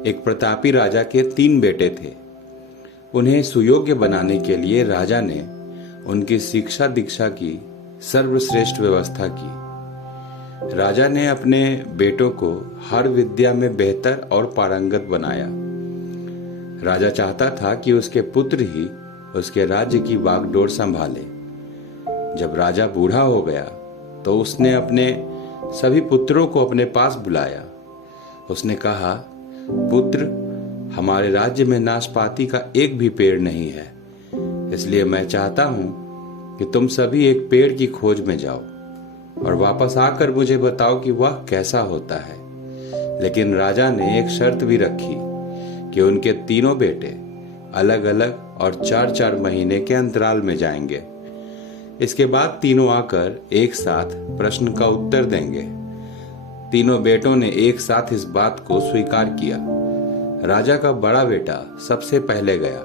एक प्रतापी राजा के 3 बेटे थे। उन्हें सुयोग्य बनाने के लिए राजा ने उनकी शिक्षा दीक्षा की सर्वश्रेष्ठ व्यवस्था की। राजा ने अपने बेटों को हर विद्या में बेहतर और पारंगत बनाया। राजा चाहता था कि उसके पुत्र ही उसके राज्य की बागडोर संभाले। जब राजा बूढ़ा हो गया तो उसने अपने सभी पुत्रों को अपने पास बुलाया। उसने कहा, पुत्र, हमारे राज्य में नाशपाती का एक भी पेड़ नहीं है, इसलिए मैं चाहता हूं कि तुम सभी एक पेड़ की खोज में जाओ और वापस आकर मुझे बताओ कि वह कैसा होता है। लेकिन राजा ने एक शर्त भी रखी कि उनके 3 बेटे अलग अलग और 4-4 महीने के अंतराल में जाएंगे। इसके बाद तीनों आकर एक साथ प्रश्न का उत्तर देंगे। 3 बेटों ने एक साथ इस बात को स्वीकार किया। राजा का बड़ा बेटा सबसे पहले गया,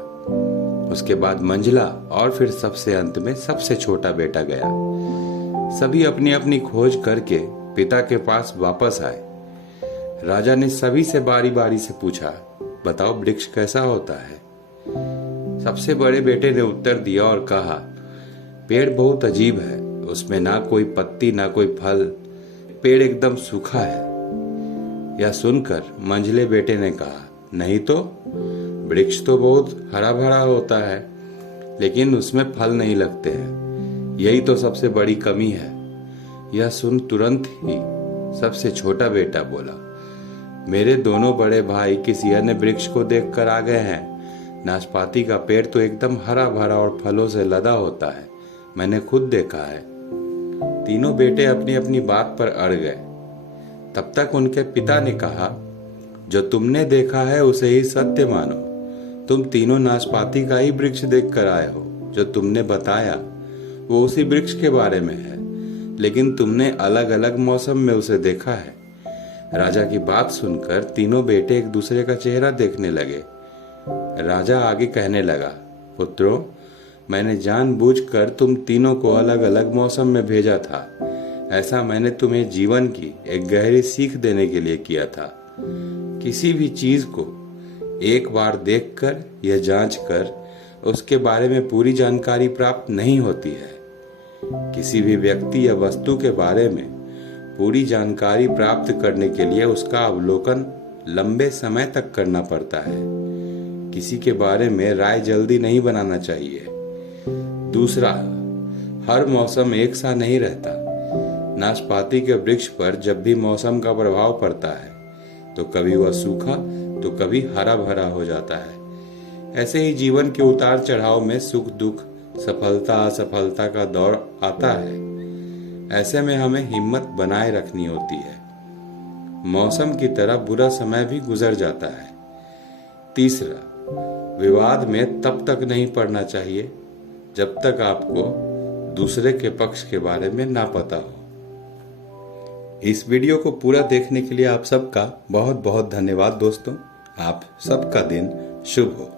उसके बाद मंझला और फिर सबसे अंत में सबसे छोटा बेटा गया। सभी अपनी अपनी खोज करके पिता के पास वापस आए। राजा ने सभी से बारी बारी से पूछा, बताओ वृक्ष कैसा होता है। सबसे बड़े बेटे ने उत्तर दिया और कहा, पेड़ बहुत अजीब है, उसमें ना कोई पत्ती ना कोई फल, पेड़ एकदम सूखा है। यह सुनकर मंझले बेटे ने कहा, नहीं तो, वृक्ष तो बहुत हरा भरा होता है, लेकिन उसमें फल नहीं लगते हैं, यही तो सबसे बड़ी कमी है। यह सुन तुरंत ही सबसे छोटा बेटा बोला, मेरे दोनों बड़े भाई किसी अन्य वृक्ष को देखकर आ गए हैं। नाशपाती का पेड़ तो एकदम हरा भरा और फलों से लदा होता है, मैंने खुद देखा है। तीनों बेटे अपनी अपनी बात पर अड़ गए। तब तक उनके पिता ने कहा, जो तुमने देखा है उसे ही सत्य मानो। तुम तीनों नाशपाती का ही वृक्ष देख कर आए हो। जो तुमने बताया वो उसी वृक्ष के बारे में है, लेकिन तुमने अलग अलग मौसम में उसे देखा है। राजा की बात सुनकर तीनों बेटे एक दूसरे का चेहरा देखने लगे। राजा आगे कहने लगा, पुत्रों, मैंने जानबूझकर तुम तीनों को अलग अलग मौसम में भेजा था। ऐसा मैंने तुम्हें जीवन की एक गहरी सीख देने के लिए किया था। किसी भी चीज को एक बार देखकर या जांचकर उसके बारे में पूरी जानकारी प्राप्त नहीं होती है। किसी भी व्यक्ति या वस्तु के बारे में पूरी जानकारी प्राप्त करने के लिए उसका अवलोकन लंबे समय तक करना पड़ता है। किसी के बारे में राय जल्दी नहीं बनाना चाहिए। दूसरा, हर मौसम एक सा नहीं रहता। नाशपाती के वृक्ष पर जब भी मौसम का प्रभाव पड़ता है तो कभी वह सूखा तो कभी हरा भरा हो जाता है। ऐसे ही जीवन के उतार चढ़ाव में सुख दुख, सफलता असफलता का दौर आता है। ऐसे में हमें हिम्मत बनाए रखनी होती है। मौसम की तरह बुरा समय भी गुजर जाता है। तीसरा, विवाद में तब तक नहीं पड़ना चाहिए जब तक आपको दूसरे के पक्ष के बारे में ना पता हो। इस वीडियो को पूरा देखने के लिए आप सबका बहुत बहुत धन्यवाद दोस्तों। आप सबका दिन शुभ हो।